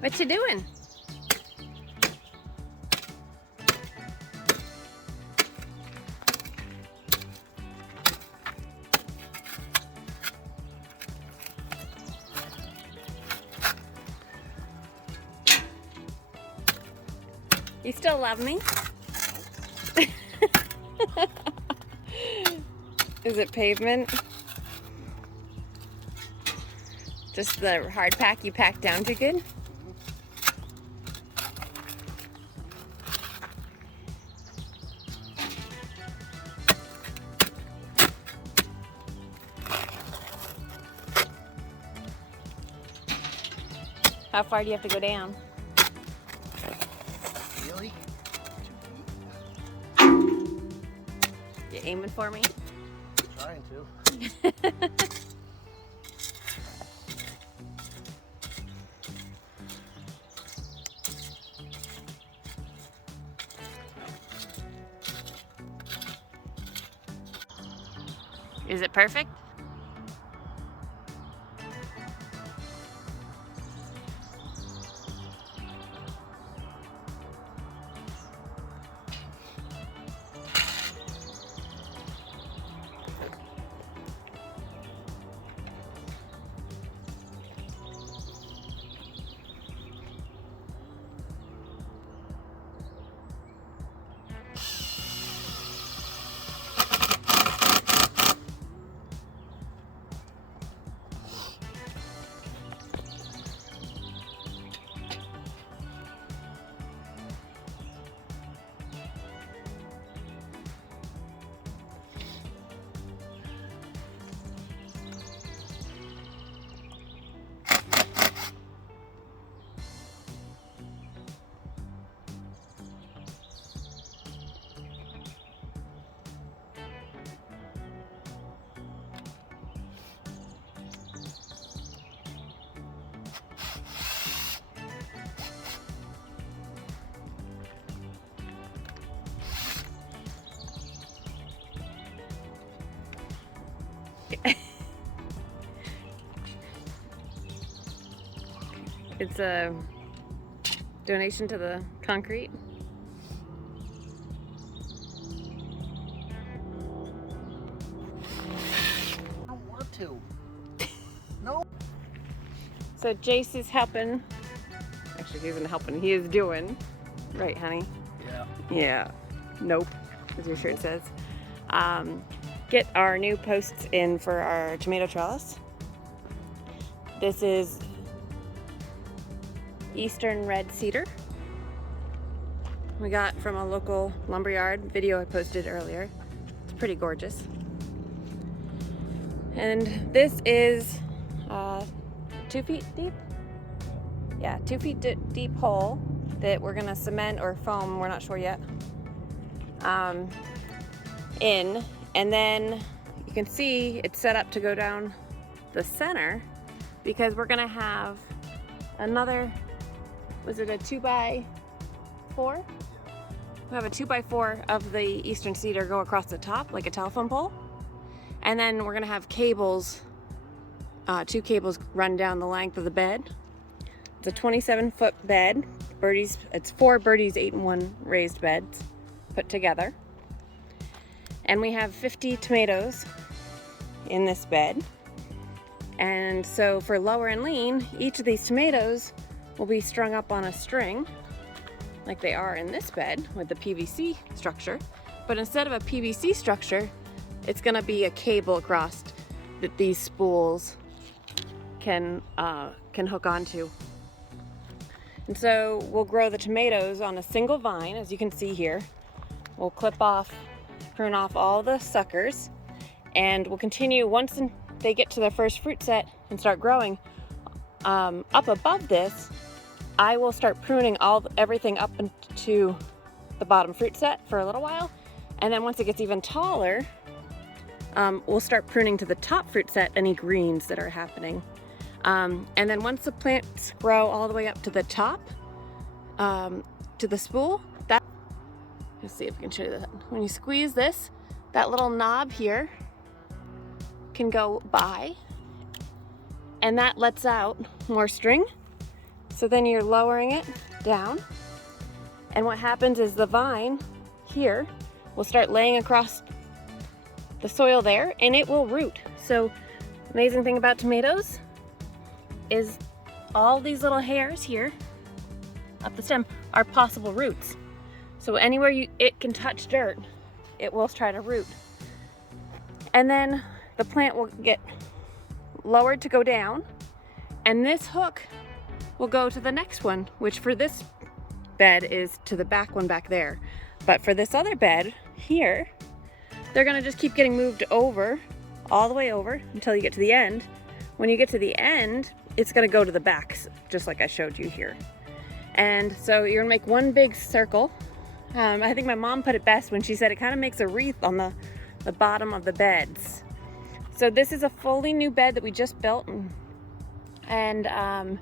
What you doing? You still love me? Is it pavement? Just the hard pack you packed down too good? How far do you have to go down? Really? You aiming for me? Trying to. Is it perfect? It's a donation to the concrete. I don't want to. No. So Jace is helping. Actually, he isn't helping. He is doing. Right, honey? Yeah. Yeah. Nope, as your shirt says. Get our new posts in for our tomato trellis. This is Eastern Red Cedar. We got from a local lumberyard video I posted earlier. It's pretty gorgeous. And this is 2 feet deep? Yeah, 2 feet deep hole that we're gonna cement or foam, we're not sure yet, in. And then you can see it's set up to go down the center because we're gonna have another, was it a 2x4? We have a 2x4 of the Eastern Cedar go across the top like a telephone pole. And then we're gonna have cables, 2 cables run down the length of the bed. It's a 27-foot bed. Birdies, it's 4 Birdies 8-in-1 raised beds put together. And we have 50 tomatoes in this bed. And so for lower and lean, each of these tomatoes will be strung up on a string like they are in this bed with the PVC structure. But instead of a PVC structure, it's gonna be a cable across that these spools can hook onto. And so we'll grow the tomatoes on a single vine, as you can see here. We'll prune off all the suckers, and we'll continue once they get to their first fruit set and start growing. Up above this, I will start pruning everything up into the bottom fruit set for a little while, and then once it gets even taller, we'll start pruning to the top fruit set any greens that are happening. And then once the plants grow all the way up to the top, to the spool, let's see if we can show you that. When you squeeze this, that little knob here can go by, and that lets out more string. So then you're lowering it down. And what happens is the vine here will start laying across the soil there and it will root. So amazing thing about tomatoes is all these little hairs here up the stem are possible roots. So anywhere it can touch dirt, it will try to root. And then the plant will get lowered to go down, and this hook will go to the next one, which for this bed is to the back one back there. But for this other bed here, they're gonna just keep getting moved over, all the way over until you get to the end. When you get to the end, it's gonna go to the back, just like I showed you here. And so you're gonna make one big circle. I think my mom put it best when she said it kind of makes a wreath on the bottom of the beds. So this is a fully new bed that we just built. And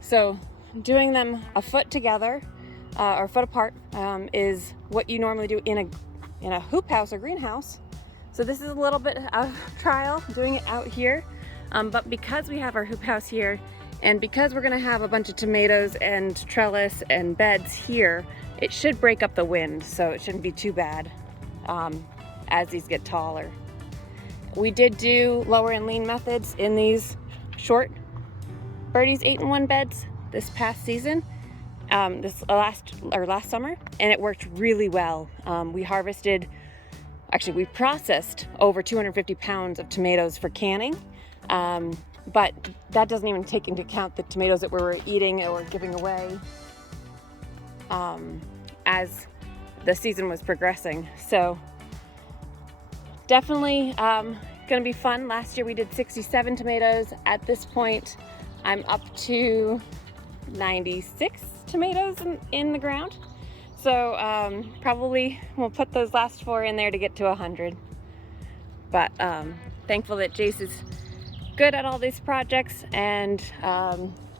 so doing them a foot together or a foot apart is what you normally do in a hoop house or greenhouse. So this is a little bit of trial doing it out here. But because we have our hoop house here, and because we're gonna have a bunch of tomatoes and trellis and beds here, it should break up the wind, so it shouldn't be too bad as these get taller. We did do lower and lean methods in these short Birdies 8-in-1 beds this past season, last summer, and it worked really well. We processed over 250 pounds of tomatoes for canning. But that doesn't even take into account the tomatoes that we were eating or giving away as the season was progressing. So definitely gonna be fun. Last year we did 67 tomatoes. At this point, I'm up to 96 tomatoes in the ground. So probably we'll put those last 4 in there to get to 100. But thankful that Jace is good at all these projects, and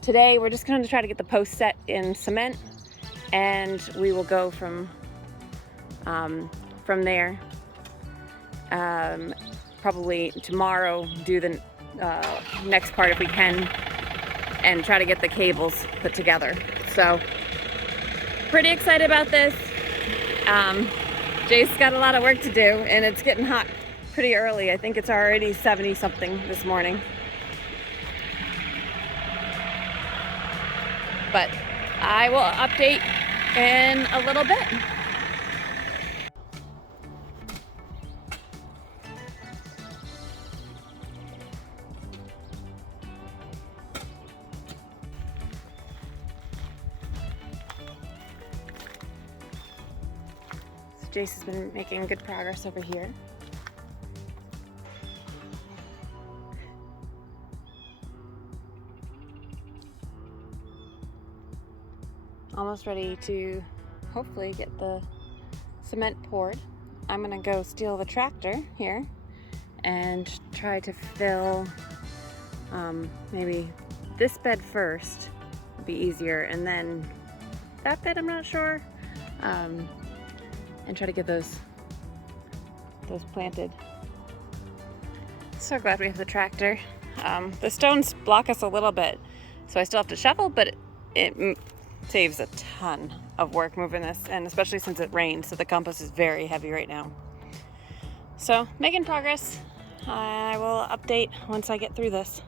today we're just going to try to get the post set in cement, and we will go from there. Probably tomorrow do the next part if we can, and try to get the cables put together. So pretty excited about this. Jace's got a lot of work to do, and it's getting hot pretty early. I think it's already 70 something this morning. But I will update in a little bit. So Jace has been making good progress over here. Almost ready to hopefully get the cement poured. I'm gonna go steal the tractor here and try to fill maybe this bed first, would be easier, and then that bed, I'm not sure, and try to get those planted. So glad we have the tractor. The stones block us a little bit, so I still have to shovel, but it saves a ton of work moving this, and especially since it rained, so the compost is very heavy right now. So making progress. I will update once I get through this.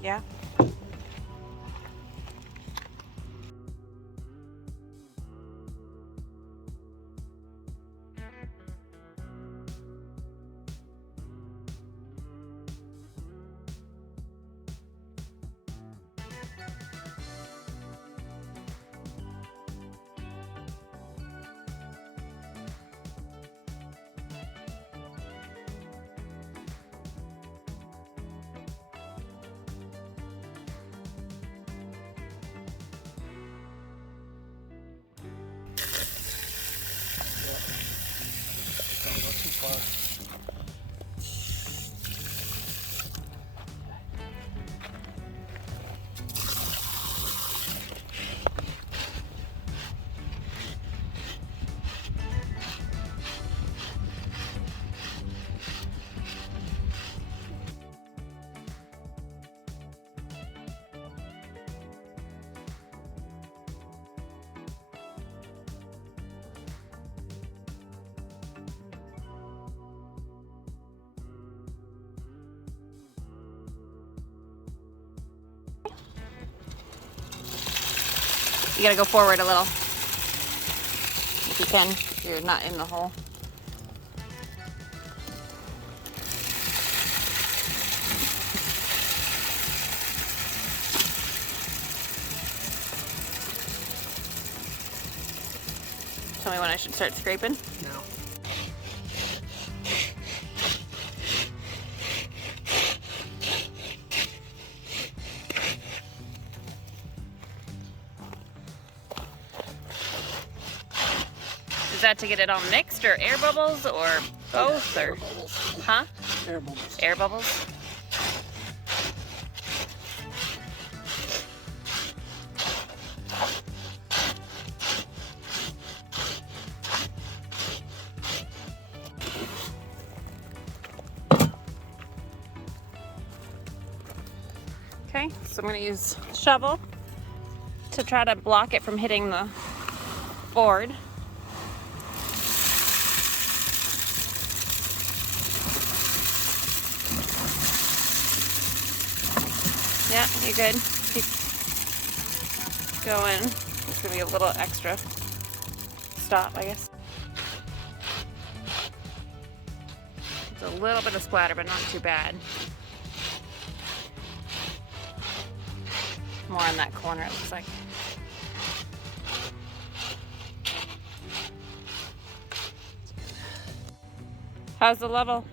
Yeah. You gotta go forward a little. If you can, so you're not in the hole. Tell me when I should start scraping. No. Is that to get it all mixed, or air bubbles, or both, Air or bubbles. huh? Air bubbles. Air bubbles. Okay, so I'm gonna use a shovel to try to block it from hitting the board. Yeah, you're good. Keep going. There's gonna be a little extra stop, I guess. It's a little bit of splatter, but not too bad. More on that corner, it looks like. How's the level?